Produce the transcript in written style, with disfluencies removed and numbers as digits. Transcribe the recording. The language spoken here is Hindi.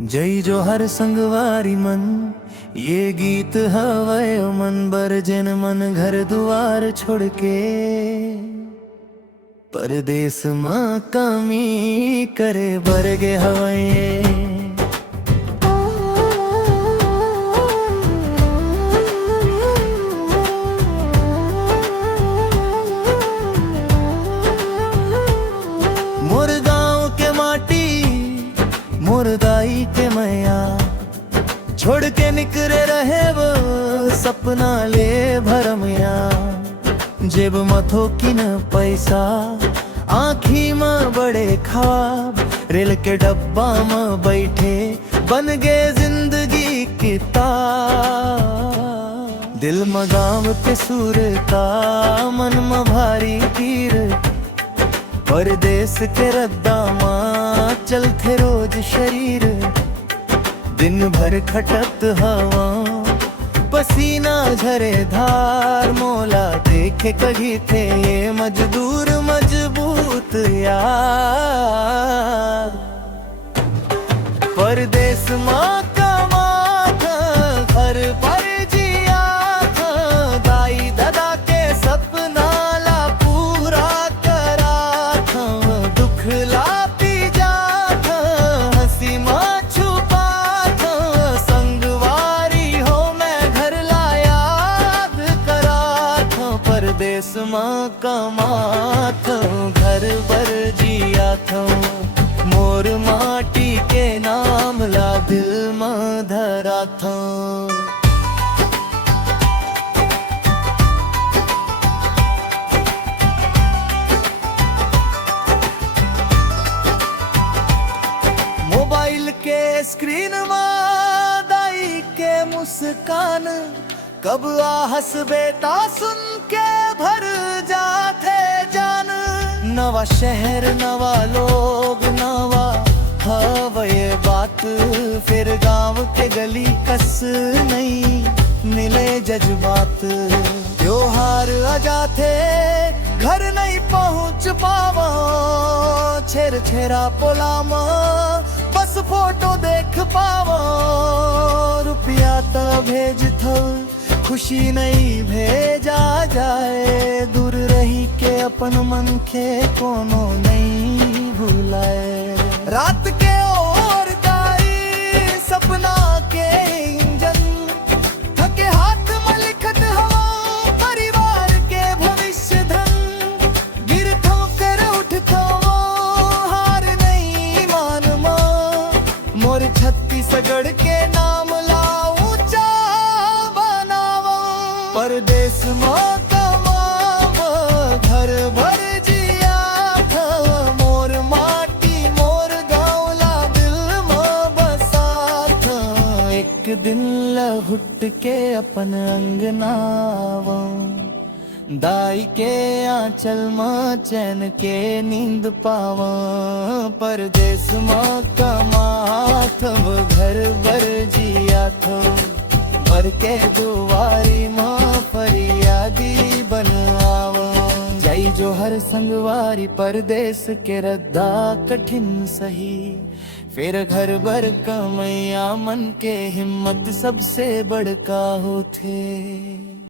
जय जो हर संगवारी मन, ये गीत हवय मन बरजन मन घर दुआर छोड़ के परदेस माँ कमी करे बरगे हवये। मोर गाँव के माटी मोर दाई के मैया छोड़ के निकरे रहे वो सपना ले भरमया। जेब मथो की न पैसा आँखी में बड़े ख्वाब, रेल के डब्बा में बैठे बन गए जिंदगी किताब। दिल में गाँव के सुर का मन में भारी तीर, परदेस के रद्दा माँ चलते रोज शरीर। दिन भर खटत हवा पसीना झरे धार, मोला देखे कहीं थे ये मजदूर मजबूत यार। परदेस माँ कमात घर पर जिया था, दाई दादा के सपना ला पूरा करा था। दुख ला पी जा था हंसी माँ छुपा था, संगवारी हो मैं घर ला याद करा था। परदेस माँ कमात घर पर जिया था, मोर माटी के नाम ला दिल में धरा था। मोबाइल के स्क्रीन में दाई के मुस्कान, कब आहस बेटा सुन के भर जाते जान। नवा शहर नवा लोग नवा हवये बात, फिर गांव के गली कस नहीं मिले जज्बात। त्योहार आ जाते घर नहीं पहुंच पावा, छेर छेरा पोलामा बस फोटो देख पावा। रुपया तो भेज थो खुशी नहीं भेजा जाए, दूर रही के अपन मन के कोनो नहीं भुलाए। रात के और गाई सपना के इंजन, थके हाथ में लिखत हवा परिवार के भविष्य धन। गिर ठोकर उठता वो हार नहीं मान माँ, मोर छत्तीसगढ़ के नाम ला ऊंचा बनावा। परदेस माँ कमाव घर भर जिया था, मोर माटी मोर गाँव ला दिल में बसा था। एक दिन लहुट के अपन अंगनावा, दाई के आंचल में चैन के नींद पावा। परदेस माँ कमात घर भर जिया था, भर के दुआरी माँ फरियादी बनावा। जय जो हर संगवारी परदेस के रद्दा कठिन सही, फिर घर भर कमैया मन के हिम्मत सबसे बड़का होते।